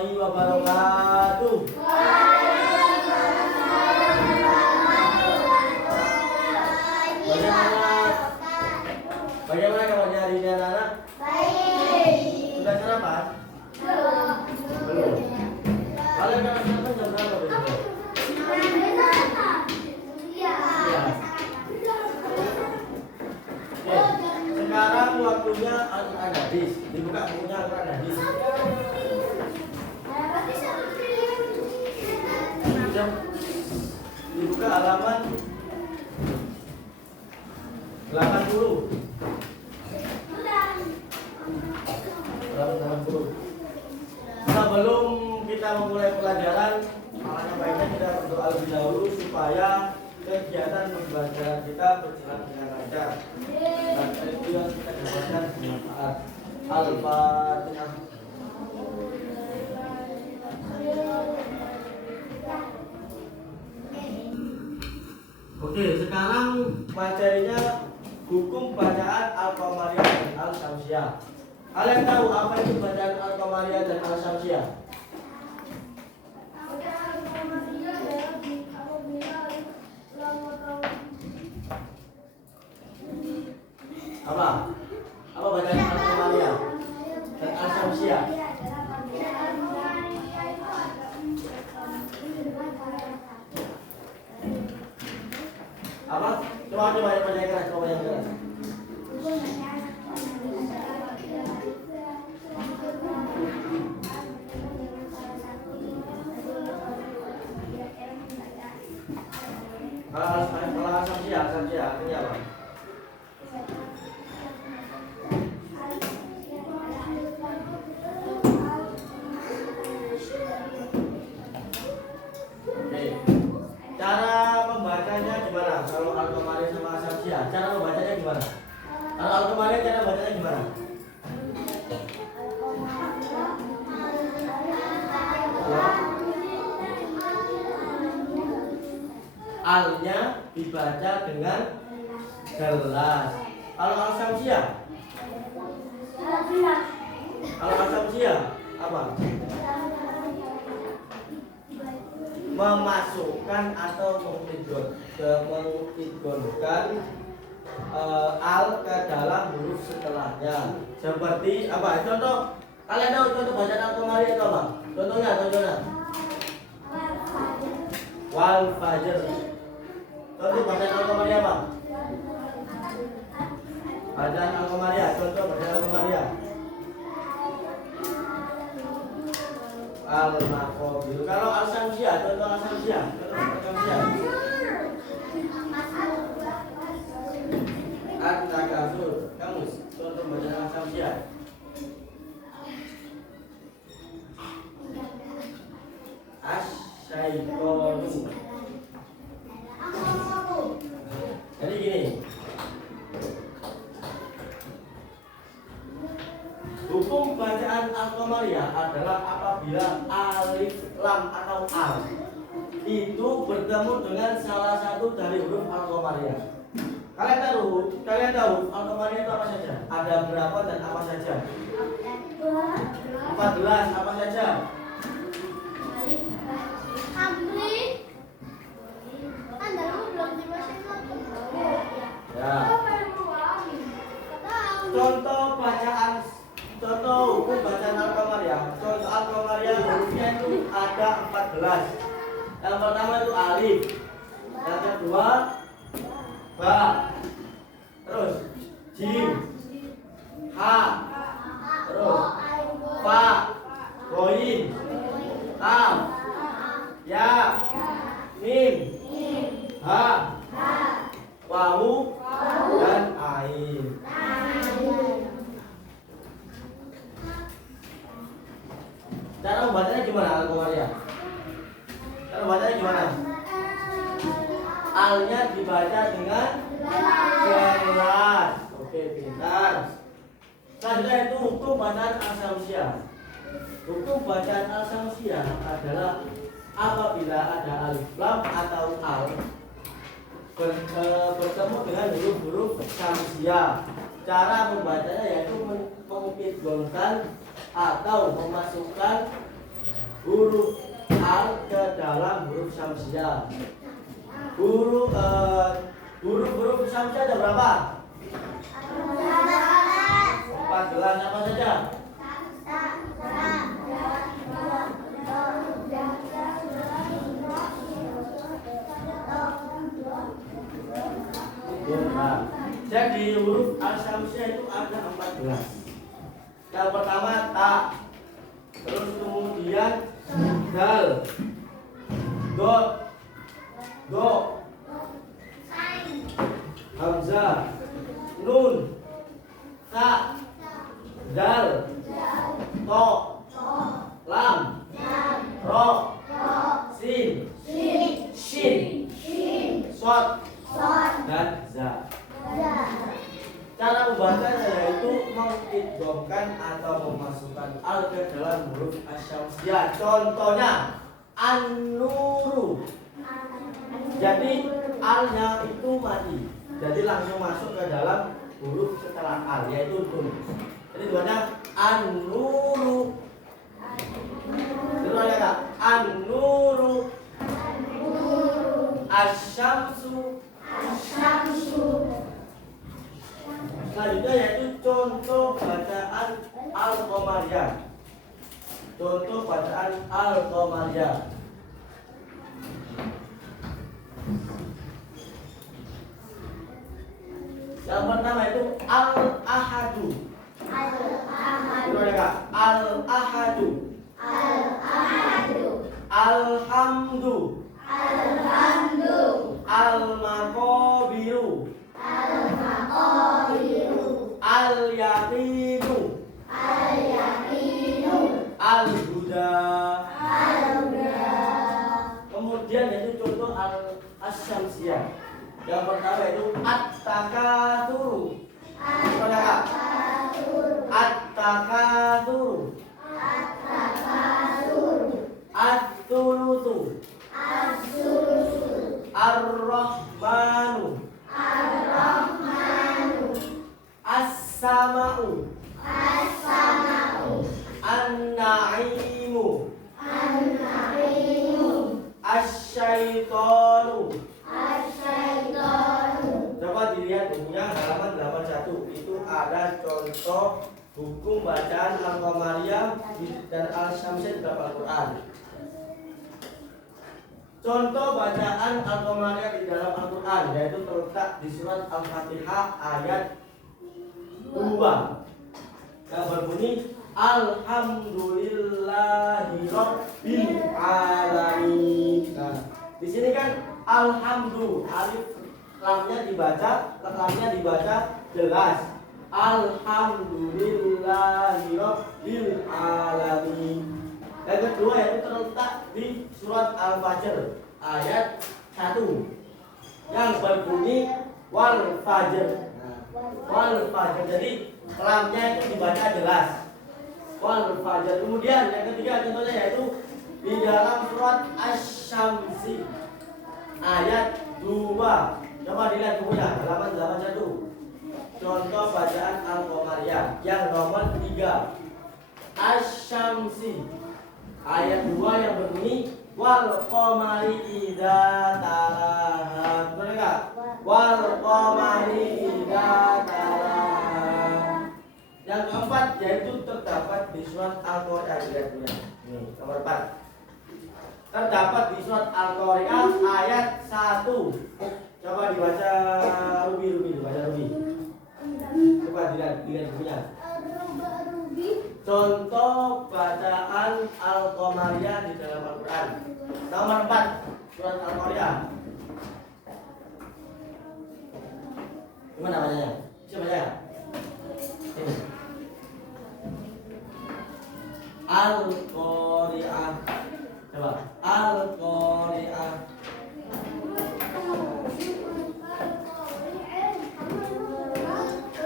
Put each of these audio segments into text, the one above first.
warahmatullahi wabarakatuh. Bagaimana kabarnya hari ini anak-anak? Baik. Sudah sarapan? Belum. Kalian akan sarapan jam berapa besok? Iya. Sekarang waktunya Al-Quran hadis. Dibuka bukunya Al-Quran hadis. Dibuka halaman 80. Sebelum kita memulai pelajaran, makanya baiknya kita berdoa lebih dahulu supaya kegiatan pembelajaran kita berjalan dengan lancar dan itu yang kita dapatkan bermanfaat. Al-Fatihah. Oke, sekarang materinya hukum bacaan Al-Qamariyah dan Al-Syamsiyah. Kalian tahu apa itu bacaan Al-Qamariyah dan Al-Syamsiyah? Apa? Apa bacaan Al-Qamariyah dan Al-Syamsiyah? Apa? Coba yang keras, coba yang keras. Kalau Al-Syamsiyah artinya apa? Oke. Cara membacanya gimana? Kalau Al-Qamariyah sama Al-Syamsiyah, cara membacanya gimana? Kalau Al-Qamariyah cara bacanya gimana? Al-nya dibaca dengan jelas. Kalau Al-Syamsiyah? Kalau Al-Syamsiyah apa? Memasukkan atau mengidghamkan al ke dalam huruf setelahnya. Seperti apa? Contoh, kalian tahu contoh bacaan Al-Qamariyah itu apa? Contohnya. Wal fajr. Contoh bacaan Al-Qamariyah apa? Bacaan Al-Qamariyah, contoh bacaan Al-Qamariyah. Al-Maqabir. Kalau Al-Syamsiyah, contoh Al-Syamsiyah. At-Takasur. Kamu contoh bacaan Al-Syamsiyah. Asy-syaitonu. Jadi gini. Hukum bacaan Al-Qamariyah adalah apabila alif, lam atau al itu bertemu dengan salah satu dari huruf Al-Qamariyah. Kalian tahu Al-Qamariyah itu apa saja? Ada berapa dan apa saja? 14 apa saja? Ya. Contoh hukum bacaan Al-Qamariyah. Contoh Al-Qamariyah hurufnya itu ada 14. Yang pertama itu alif. Yang kedua ba. Terus jim. Ha. Terus fa. Ghain. Lam. Ya. Mim. Ha. Wawu dan ain. Cara membacanya gimana Al-Qamariyah? Cara membacanya gimana? Al-nya dibaca dengan jelas. Oke, pintar. Selanjutnya itu hukum bacaan Al-Syamsiyah. Hukum bacaan Al-Syamsiyah adalah apabila ada alif, lam atau al bertemu dengan huruf-huruf Syamsiyah. Cara membacanya yaitu mengidghamkan atau memasukkan huruf al ke dalam huruf syamsiah. Huruf syamsiah ada berapa? 14. Apa saja? Nah, jadi huruf al-syamsiah itu ada 14. Yang pertama ta, terus kemudian dal, dot, do, hamzah, nun, ta, dal, to, lam, ro, sin, shin, shot, dan za. Cara membacanya yaitu mengidghamkan atau memasukkan al ke dalam huruf asy-syamsiah. Contohnya an-nuru. Jadi alnya itu mati. Jadi langsung masuk ke dalam huruf setelah al yaitu nun. Jadi tulisannya an-nuru. Terus ada an-nuru, asy-syamsu. Selanjutnya yaitu contoh bacaan al-qamariyah. Contoh bacaan al-qamariyah. Yang pertama itu al-ahadu. Al-ahadu. Alhamdu. Al-maqabiru. Al-yaqinu. Al-huda. Kemudian yaitu contoh al-syamsiah. Yang pertama itu at-takatsuru. At-takatsuru. At-tsulusu. Ar-rahmanu. As-sama'u. An-na'imu. Asy-syaitanu. Coba dilihat bukunya halaman 81. Itu ada contoh hukum bacaan al-qamariyah dan al-syamsiah di dalam Al-Quran. Contoh bacaan al-qamariyah di dalam Al-Quran yaitu terletak di surat Al-Fatihah ayat 2 yang berbunyi alhamdulillahi rabbil alamin. Nah, di sini kan alhamdu, alif lamnya dibaca jelas. Alhamdulillahi rabbil alamin. Yang kedua yaitu terletak di surat Al-Fajr ayat 1 yang berbunyi wal fajr. Wal fajr, jadi lamnya itu dibaca jelas. Wal fajr. Kemudian yang ketiga contohnya yaitu di dalam surat Asy-Syamsi ayat 2. Coba dilihat bukunya halaman 81. Contoh bacaan al-qamariyah yang nomor 3. Asy-Syamsi ayat 2 yang berbunyi wal qamari idza talaha. Benar enggak? Wal qamari idza talaha. Yang keempat yaitu terdapat di surat Al-Qari'ah. Ini nomor 4. Terdapat di surat Al-Qari'ah ayat 1. Coba dibaca Ruby. Coba dilihat bukunya. Contoh bacaan al-qamariyah di dalam Al-Quran. Nomor 4 surat Al-Qari'ah. Gimana bacanya? Siapa baca? Ini. Al-Qari'ah. Coba Al-Qari'ah.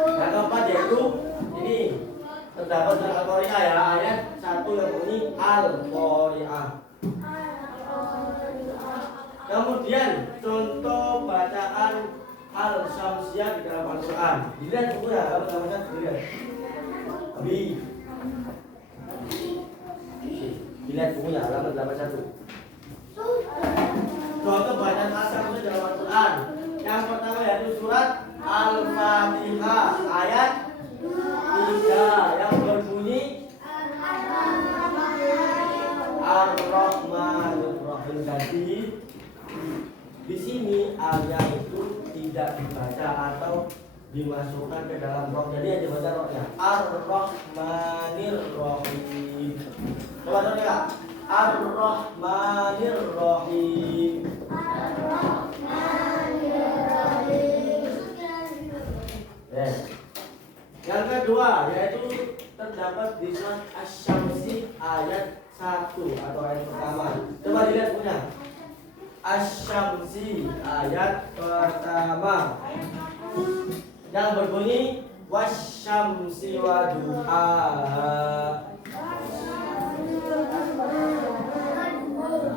Yang keempat yaitu ini terdapat dalam Al-Qari'ah ya, ayat 1 yang bunyi Al-Qari'ah. Kemudian contoh bacaan al-syamsiah di dalam Al-Quran. Dilihat bukunya, kalau nggak baca dilihat. Dilihat bukunya halaman 81. Contoh bacaan Al-Syamsi dalam Al-Quran. Yang pertama yaitu surat Al-Fatihah ayat 3 yang berbunyi Ar-Rahmanir-Rahim. Jadi di sini alnya itu tidak dibaca atau dimasukkan ke dalam roh. Jadi yang dibaca rohnya Ar-Rahmanir-Rahim. Coba ya. Ar-Rahmanir-Rahim. Yes. Yang kedua yaitu terdapat di surat Asy-Syamsi ayat 1 atau ayat pertama. Coba dilihat punya. Asy-Syamsi ayat pertama yang berbunyi wasyamsi waduhaha.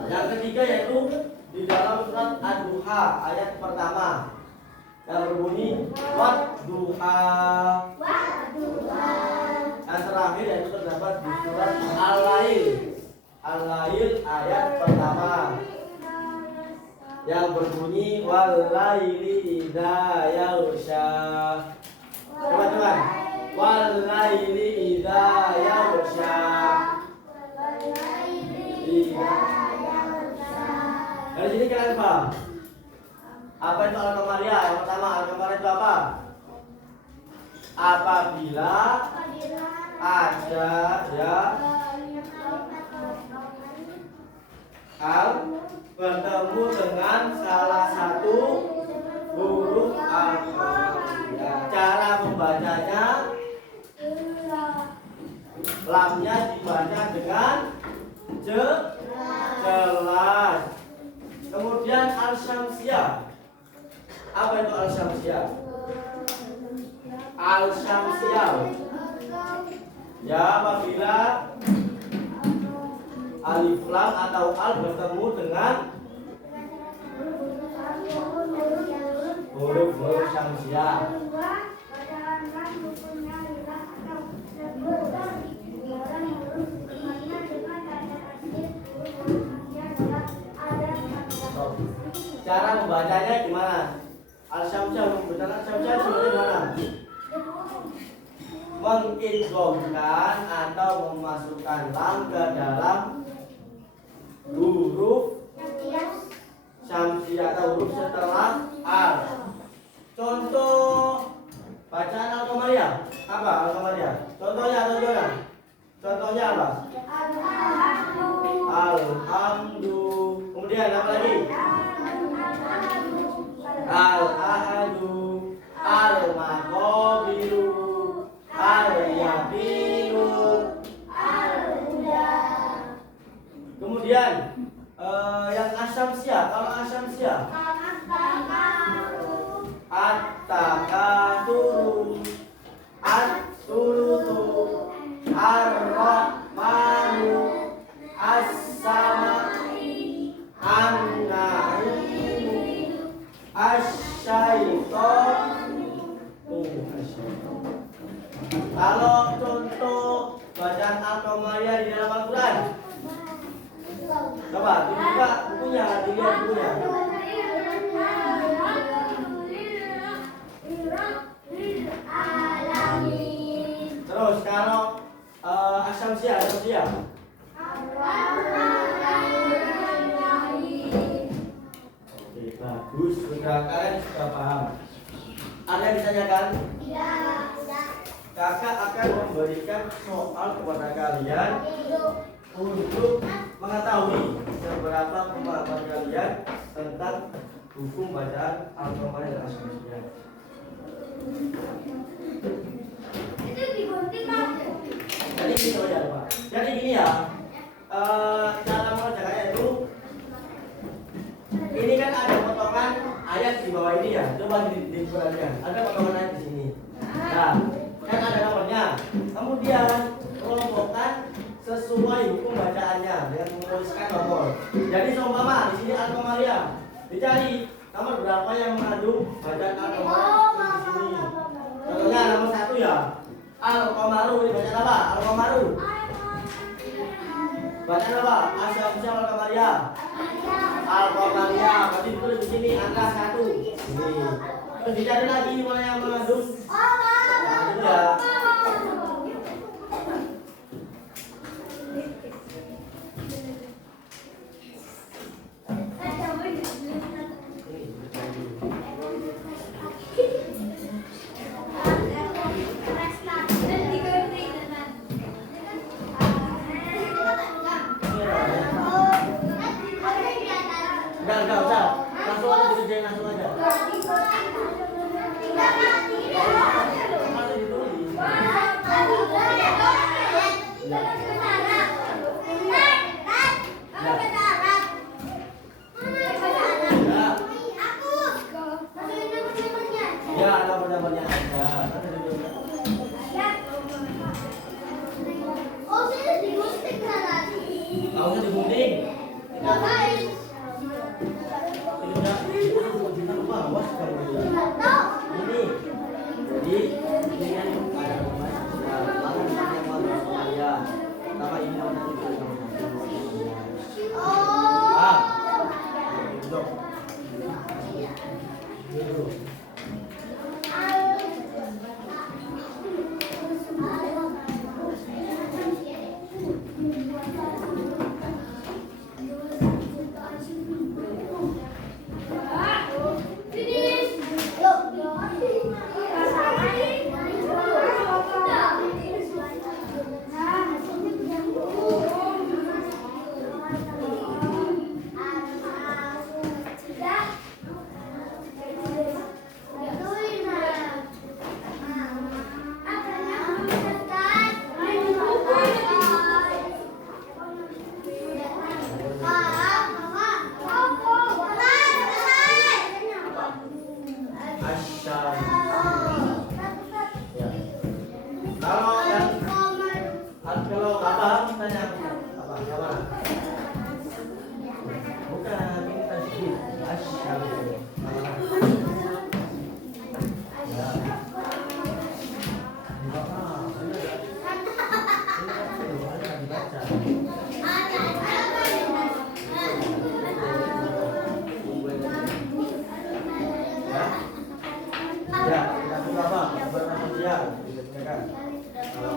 Yang ketiga yaitu di dalam surat Ad-Duha ayat pertama yang berbunyi wadduha. Yang terakhir yaitu terdapat di surat Al-Lail ayat pertama yang berbunyi wal-laili idza yaghsha. Coba wal-laili idza yaghsha. Dari sini kalian paham apa itu al-qamariyah? Yang pertama, al-qamariyah itu apa? Apabila ada ya al bertemu dengan salah satu huruf al-qamariyah. Cara membacanya, lamnya dibaca dengan jelas. Kemudian al-syamsiyah. Apa itu al-syamsiyah? Al-syamsiyah ya apabila alif lam atau al bertemu dengan huruf syamsiyah. Cara membacanya gimana? Al-syamsiyah membacakan al-syamsiyah sebenarnya gimana? Mengidghamkan atau memasukkan lam ke dalam huruf syamsiyah atau huruf setelah al. Contoh bacaan al-qamariyah apa? Al-qamariyah. Contohnya apa? Alhamdu. Kemudian apa lagi? Al-ahadu, al-maqabiru, al-yaqinu, al-huda. Kemudian yang asyamsiyah, kalau asyamsiyah at-takaturu, at-tulutu, ar-rahmanu, as-samai, an-naimu, asyaiton. Kalau contoh bacaan al-qamariyah di dalam Al-Quran, coba dibuka bukunya, dilihat bukunya. Terus kalau asyamsiyah. Oke, bagus. Sudah kalian sudah paham. Ada yang ditanyakan? Tidak. Kakak akan memberikan soal kepada kalian untuk mengetahui seberapa pemahaman kalian tentang hukum bacaan al-qamariyah dan asyamsiyah. Jadi gitu ya Pak. Jadi gini ya, cara mengerjakannya itu, ini kan ada potongan ayat di bawah ini ya. Coba diperhatikan, ada potongan ayat di sini. Nah, kan ada nomornya. Kemudian kelompokkan sesuai hukum bacaannya dengan menuliskan nomor. Jadi seumpama di sini al-qamariyah, dicari nomor berapa yang mengandung bacaan al-qamariyah di sini. Contohnya nomor 1 ya. Al-qamaru ini bacaan apa? Al-qamaru. Bacaan apa? Asy-Syamsiyah Al-Qamariyah. Al-Qamariyah. Berarti ditulis di sini angka 1. Ini. Terus dicari lagi mana yang mengandung. Nah, itu ya. Enggak usah. Langsung aja dikerjain langsung aja. Masih ditulis. Ya, nomor-nomornya ada. Nggak usah digunting. Kalau apa tanya apa? Yang mana? Bukan, ini tasbih. Asyhadu. Ya. Ya, kita coba apa? Berapa dia? Kalau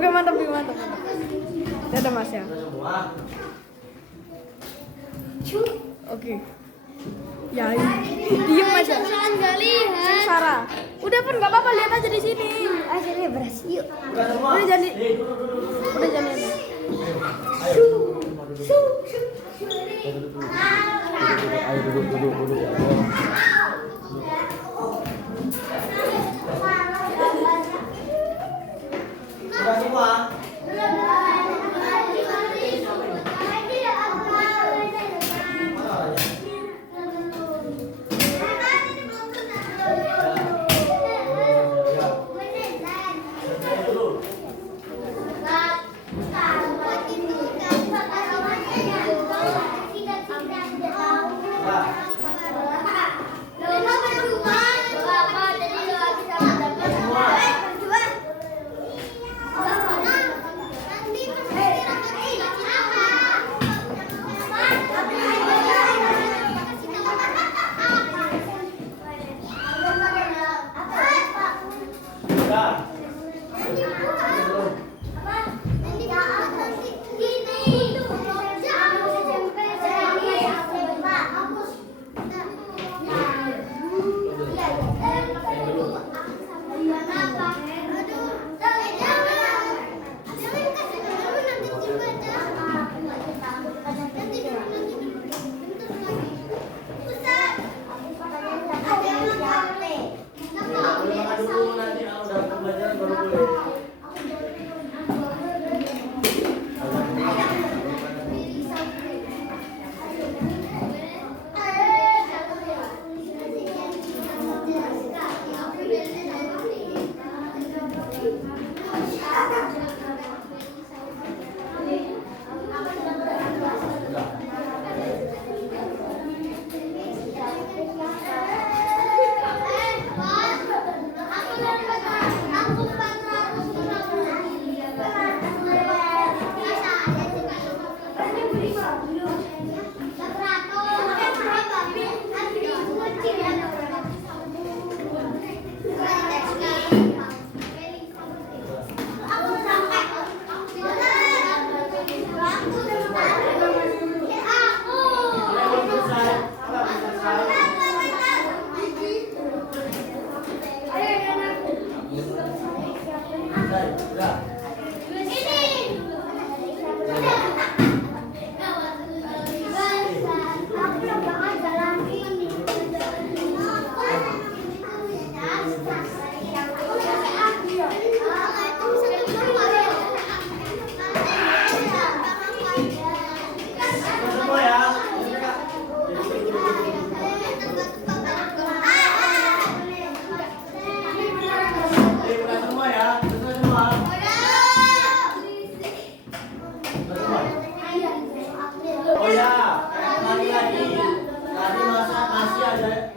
Oke, mantap. Dadah Mas ya. Sudah semua. Oke. Ya, diem aja. Sengsara. Udah pun nggak apa-apa, lihat aja di sini. Akhirnya berhasil. Yuk. Sudah semua. Udah jadi. Duduk. Udah jangan. Ayo. Ayo duduk. Sudah semua.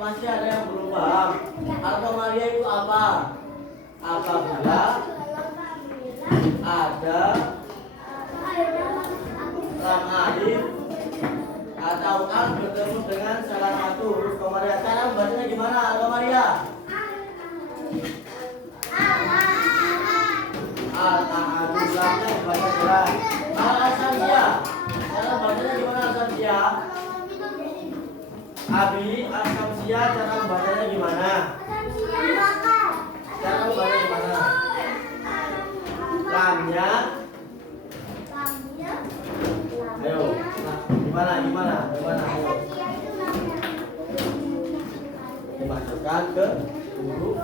Masih ada yang belum paham. Alkomaria itu apa? Apabila ada lam alif atau al bertemu dengan salah satu huruf komaria. Cara membacanya gimana alkomaria? Al-ahadulahnya dibaca jelas. Al-asamsia. Cara bacanya gimana al-asamsia? Abi al-Samsia cara membacanya gimana? Cara membacanya gimana? Lamnya. Ayo, gimana? Ayo. Dimasukkan ke huruf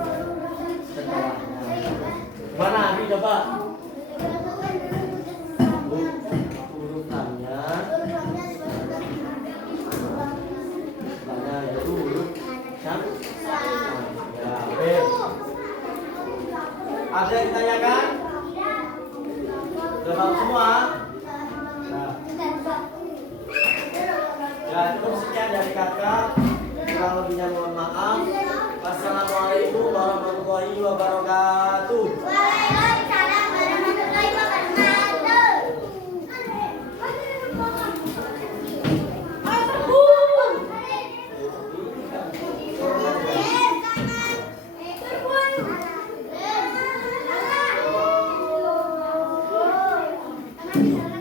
setelahnya. Gimana? Abi coba. Huruf lamnya. Yaitu huruf Syamsia. Ya, baik. Ada yang ditanyakan? Sudah paham semua? Nah. Ya, cukup sekian dari kakak. Kurang lebihnya mohon maaf. Wassalamualaikum warahmatullahi wabarakatuh. Waalaikumsalam. Jangan